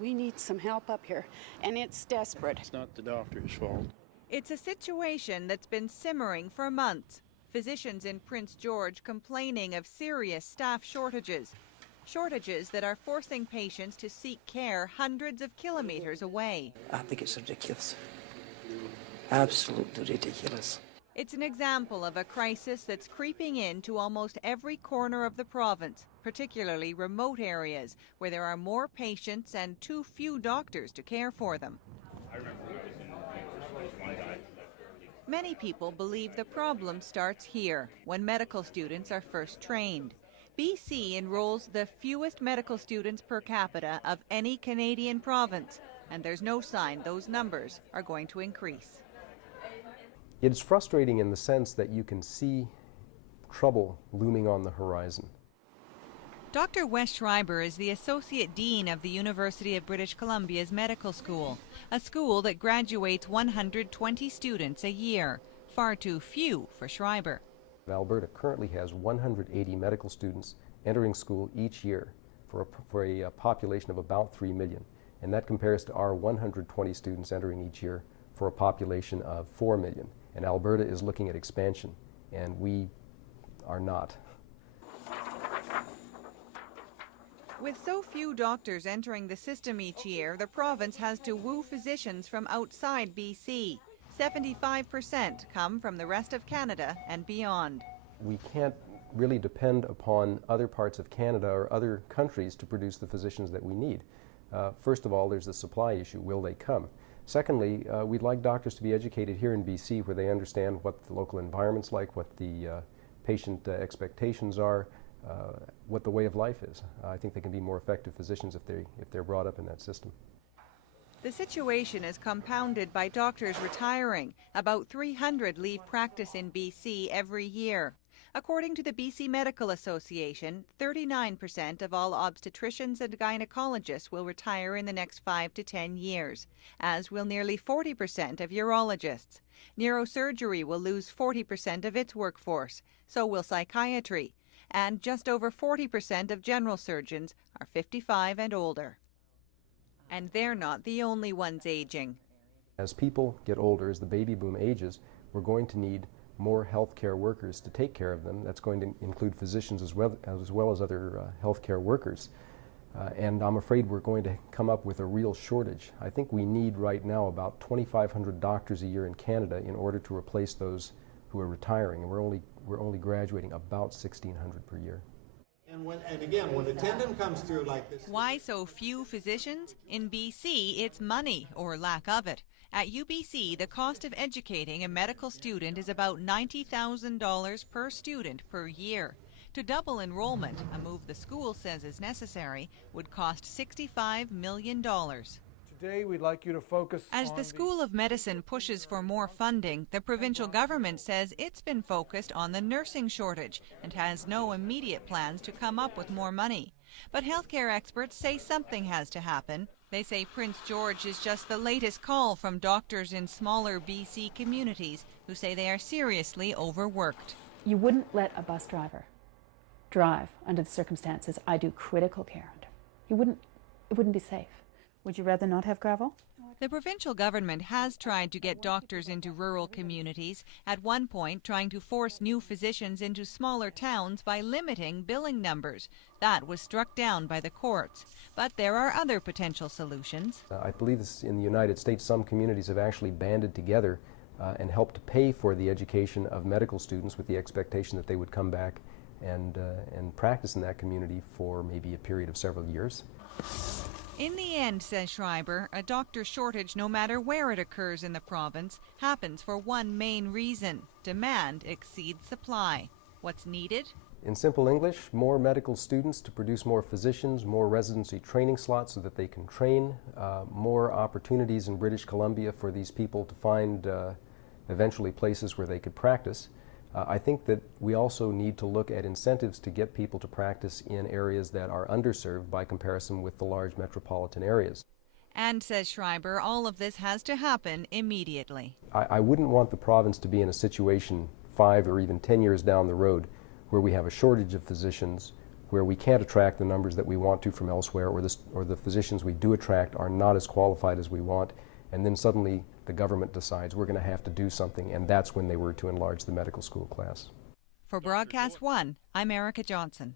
We need some help up here, and it's desperate. It's not the doctor's fault. It's a situation that's been simmering for months. Physicians in Prince George complaining of serious staff shortages. Shortages that are forcing patients to seek care hundreds of kilometers away. I think it's ridiculous. Absolutely ridiculous. It's an example of a crisis that's creeping into almost every corner of the province, particularly remote areas where there are more patients and too few doctors to care for them. Many people believe the problem starts here, when medical students are first trained. BC enrolls the fewest medical students per capita of any Canadian province, and there's no sign those numbers are going to increase. It's frustrating in the sense that you can see trouble looming on the horizon. Dr. Wes Schreiber is the Associate Dean of the University of British Columbia's Medical School, a school that graduates 120 students a year, far too few for Schreiber. Alberta currently has 180 medical students entering school each year for a population of about 3 million, and that compares to our 120 students entering each year for a population of 4 million. And Alberta is looking at expansion, and we are not. With so few doctors entering the system each year, the province has to woo physicians from outside BC. 75% come from the rest of Canada and beyond. We can't really depend upon other parts of Canada or other countries to produce the physicians that we need. First of all, there's the supply issue. Will they come? Secondly, we'd like doctors to be educated here in BC where they understand what the local environment's like, what the patient expectations are, what the way of life is. I think they can be more effective physicians if they're brought up in that system. The situation is compounded by doctors retiring. About 300 leave practice in BC every year. According to the BC Medical Association, 39% of all obstetricians and gynecologists will retire in the next 5 to 10 years, as will nearly 40% of urologists. Neurosurgery will lose 40% of its workforce, so will psychiatry, and just over 40% of general surgeons are 55 and older. And they're not the only ones aging. As people get older, as the baby boom ages, we're going to need more healthcare workers to take care of them. That's going to include physicians as well as other healthcare workers. And I'm afraid we're going to come up with a real shortage. I think we need right now about 2,500 doctors a year in Canada in order to replace those who are retiring, and we're only graduating about 1,600 per year. And again, when attendant comes through like this... Why so few physicians? In BC, it's money, or lack of it. At UBC, the cost of educating a medical student is about $90,000 per student per year. To double enrollment, a move the school says is necessary, would cost $65 million. Today, we'd like you to focus As the School of Medicine pushes for more funding, the provincial government says it's been focused on the nursing shortage and has no immediate plans to come up with more money. But healthcare experts say something has to happen. They say Prince George is just the latest call from doctors in smaller BC communities who say they are seriously overworked. You wouldn't let a bus driver drive under the circumstances I do critical care under. It wouldn't be safe. Would you rather not have gravel? The provincial government has tried to get doctors into rural communities, at one point trying to force new physicians into smaller towns by limiting billing numbers. That was struck down by the courts. But there are other potential solutions. I believe in the United States, some communities have actually banded together and helped to pay for the education of medical students with the expectation that they would come back and practice in that community for maybe a period of several years. In the end, says Schreiber, a doctor shortage, no matter where it occurs in the province, happens for one main reason: demand exceeds supply. What's needed? In simple English, more medical students to produce more physicians, more residency training slots so that they can train, more opportunities in British Columbia for these people to find eventually places where they could practice. I think that we also need to look at incentives to get people to practice in areas that are underserved by comparison with the large metropolitan areas. And, says Schreiber, all of this has to happen immediately. I wouldn't want the province to be in a situation 5 or even 10 years down the road where we have a shortage of physicians, where we can't attract the numbers that we want to from elsewhere, or the physicians we do attract are not as qualified as we want, and then suddenly the government decides we're going to have to do something, and that's when they were to enlarge the medical school class. For Broadcast One, I'm Erica Johnson.